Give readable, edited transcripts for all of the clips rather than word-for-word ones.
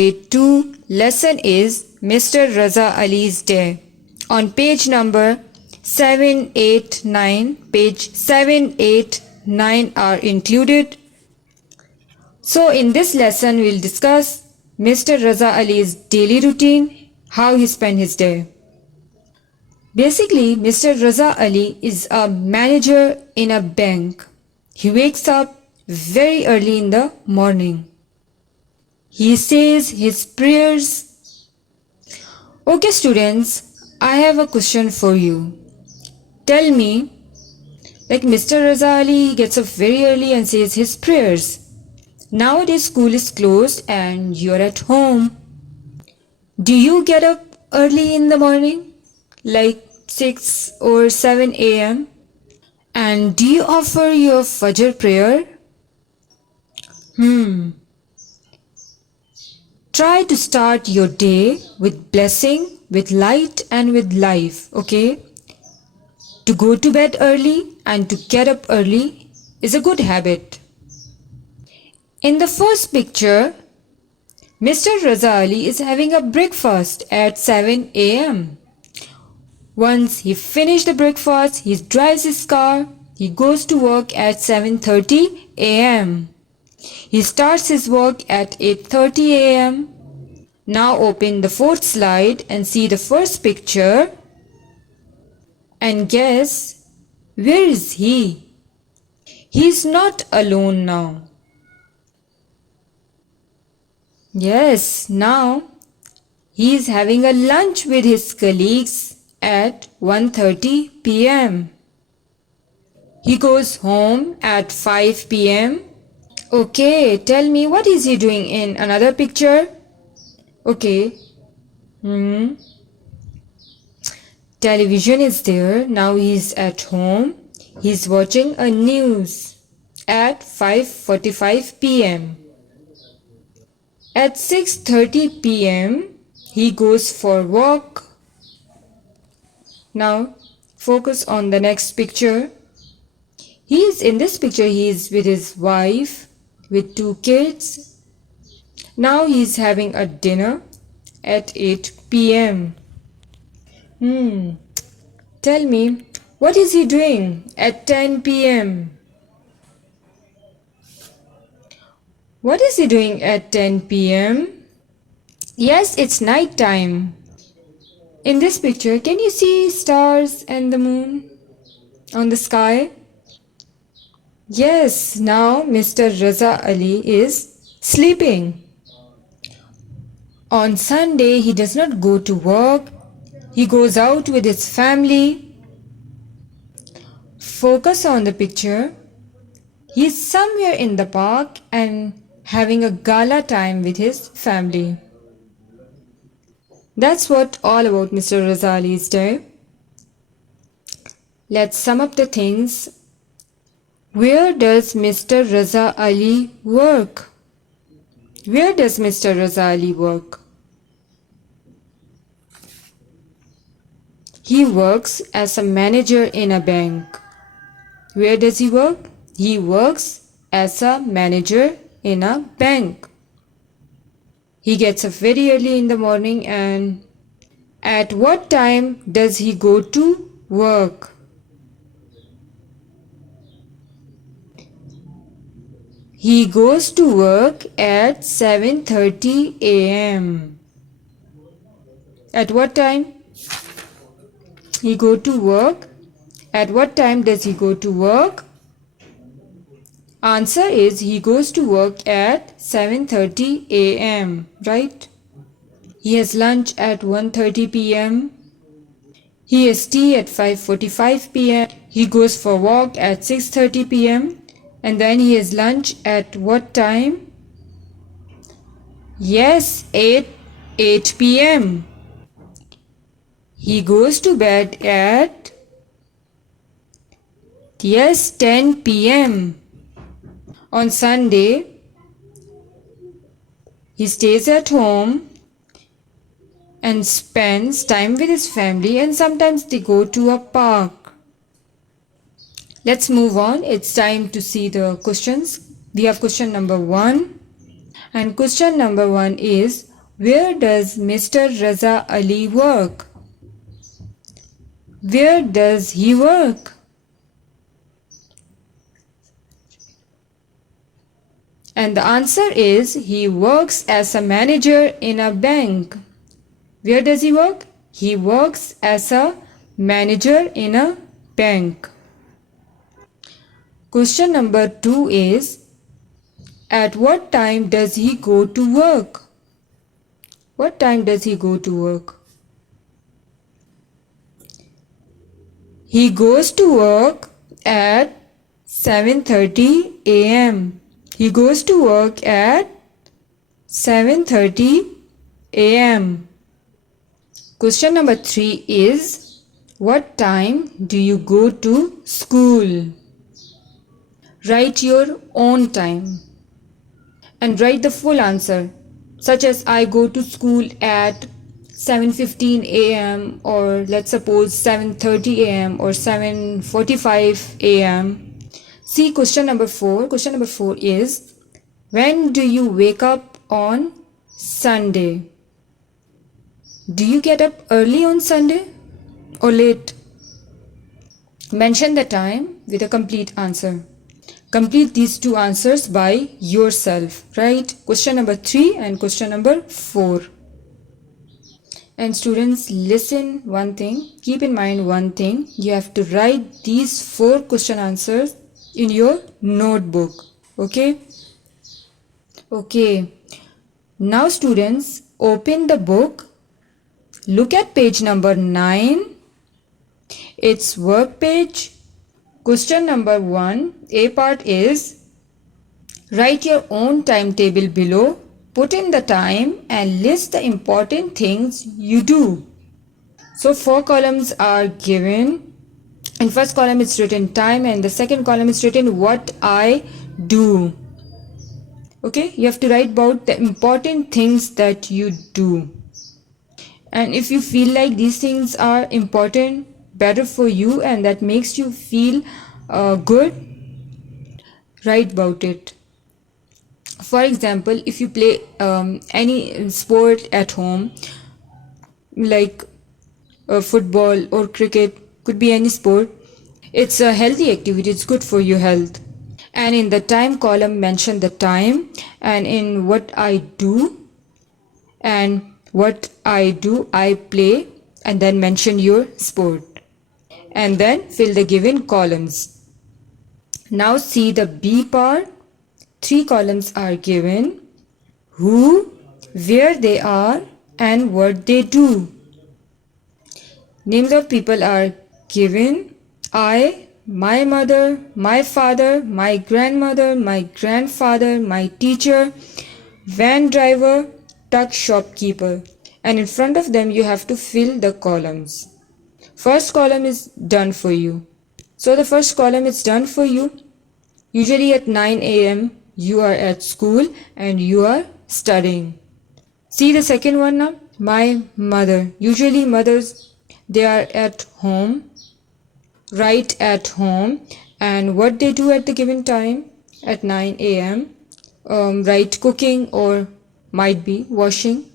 Grade 2 lesson is Mr. Raza Ali's Day. On page number 789, page 789 are included. So in this lesson we'll discuss Mr. Raza Ali's daily routine, how he spent his day. Basically, Mr. Raza Ali is a manager in a bank. He wakes up very early in the morning. He says his prayers. Okay students, I have a question for you. Tell me, like Mr. Raza Ali gets up very early and says his prayers. Nowadays school is closed and you're at home. Do you get up early in the morning? Like 6 or 7 a.m.? And do you offer your Fajr prayer? Try to start your day with blessing, with light and with life, okay? To go to bed early and to get up early is a good habit. In the first picture, Mr. Raza Ali is having a breakfast at 7 a.m. Once he finished the breakfast, he drives his car, he goes to work at 7:30 a.m. He starts his work at 8:30 a.m. Now open the fourth slide and see the first picture and guess, where is he? He is not alone now. Yes, now he is having a lunch with his colleagues at 1:30 p.m. He goes home at 5 p.m. Okay, tell me, what is he doing in another picture? Okay. Television is there. Now he's at home. He's watching a news at 5:45 p.m. At 6:30 p.m. he goes for walk. Now focus on the next picture. In this picture he is with his wife, with 2 kids. Now he is having a dinner at 8 p.m. Tell me, what is he doing at 10 p.m.? What is he doing at 10 p.m.? Yes, it's night time. In this picture, can you see stars and the moon on the sky? Yes, now Mr. Raza Ali is sleeping. On Sunday, he does not go to work. He goes out with his family. Focus on the picture. He is somewhere in the park and having a gala time with his family. That's what all about Mr. Raza Ali's day. Let's sum up the things. Where does Mr. Raza Ali work? Where does Mr. Raza Ali work? He works as a manager in a bank. Where does he work? He works as a manager in a bank. He gets up very early in the morning, and at what time does he go to work? He goes to work at 7:30 a.m. At what time? He go to work. At what time does he go to work? Answer is he goes to work at 7:30 a.m. Right? He has lunch at 1:30 p.m. He has tea at 5:45 p.m. He goes for walk at 6:30 p.m. And then he has lunch at what time? Yes, 8 p.m. He goes to bed at 10 p.m. On Sunday, he stays at home and spends time with his family, and sometimes they go to a park. Let's move on. It's time to see the questions. We have question number 1. And question number 1 is, Where does Mr. Raza Ali work? Where does he work? And the answer is he works as a manager in a bank. Where does he work? He works as a manager in a bank. Question number 2 is, at what time does he go to work? What time does he go to work? He goes to work at 7:30 a.m. He goes to work at 7:30 a.m. Question number 3 is, what time do you go to school? Write your own time and write the full answer, such as I go to school at 7:15 a.m. or let's suppose 7:30 a.m. or 7:45 a.m. See question number 4. Question number 4 is, when do you wake up on Sunday? Do you get up early on Sunday or late? Mention the time with a complete answer. Complete these two answers by yourself, right? Question number 3 and question number 4. And students, listen one thing, keep in mind one thing, you have to write these 4 question answers in your notebook, okay? Okay, now students, open the book, look at page number 9, it's work page. Question number 1, A part is, write your own timetable below, put in the time and list the important things you do. So 4 columns are given. In first column it's written time and the second column is written what I do. Okay, you have to write about the important things that you do. And if you feel like these things are important, better for you and that makes you feel good, write about it. For example, if you play any sport at home, like football or cricket, could be any sport, it's a healthy activity, it's good for your health. And in the time column, mention the time, and in what I do, and what I do, I play, and then mention your sport. And then fill the given columns. Now see the B part. 3 columns are given. Who, where they are, and what they do. Names of people are given. I, my mother, my father, my grandmother, my grandfather, my teacher, van driver, tuck shopkeeper. And in front of them you have to fill the columns. First column is done for you. So the first column is done for you. Usually at 9 a.m. you are at school and you are studying. See the second one now. My mother. Usually mothers, they are at home. Write at home and what they do at the given time at 9 a.m. Write cooking or might be washing.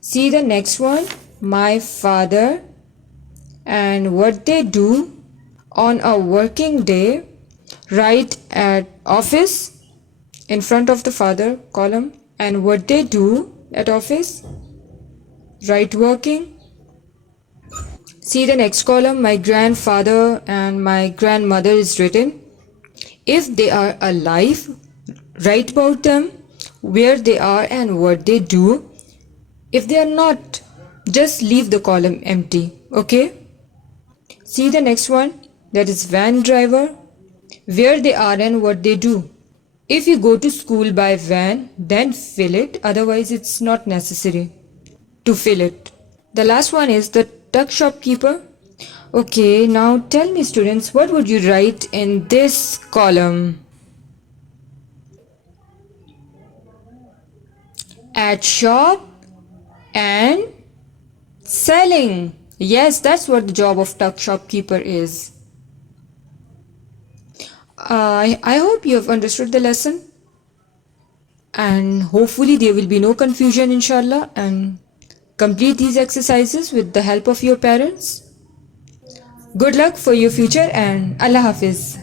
See the next one. My father. And what they do on a working day, write at office in front of the father column, and what they do at office, write working. See the next column, my grandfather and my grandmother is written. If they are alive, write about them, where they are and what they do. If they are not, just leave the column empty, okay? See the next one, that is van driver, where they are and what they do. If you go to school by van, then fill it, otherwise it's not necessary to fill it. The last one is the tuck shopkeeper. Okay, now tell me students, what would you write in this column? At shop and selling. Yes, that's what the job of tuck shopkeeper is. I hope you have understood the lesson. and hopefully there will be no confusion, inshallah, and complete these exercises with the help of your parents. Good luck for your future and Allah Hafiz.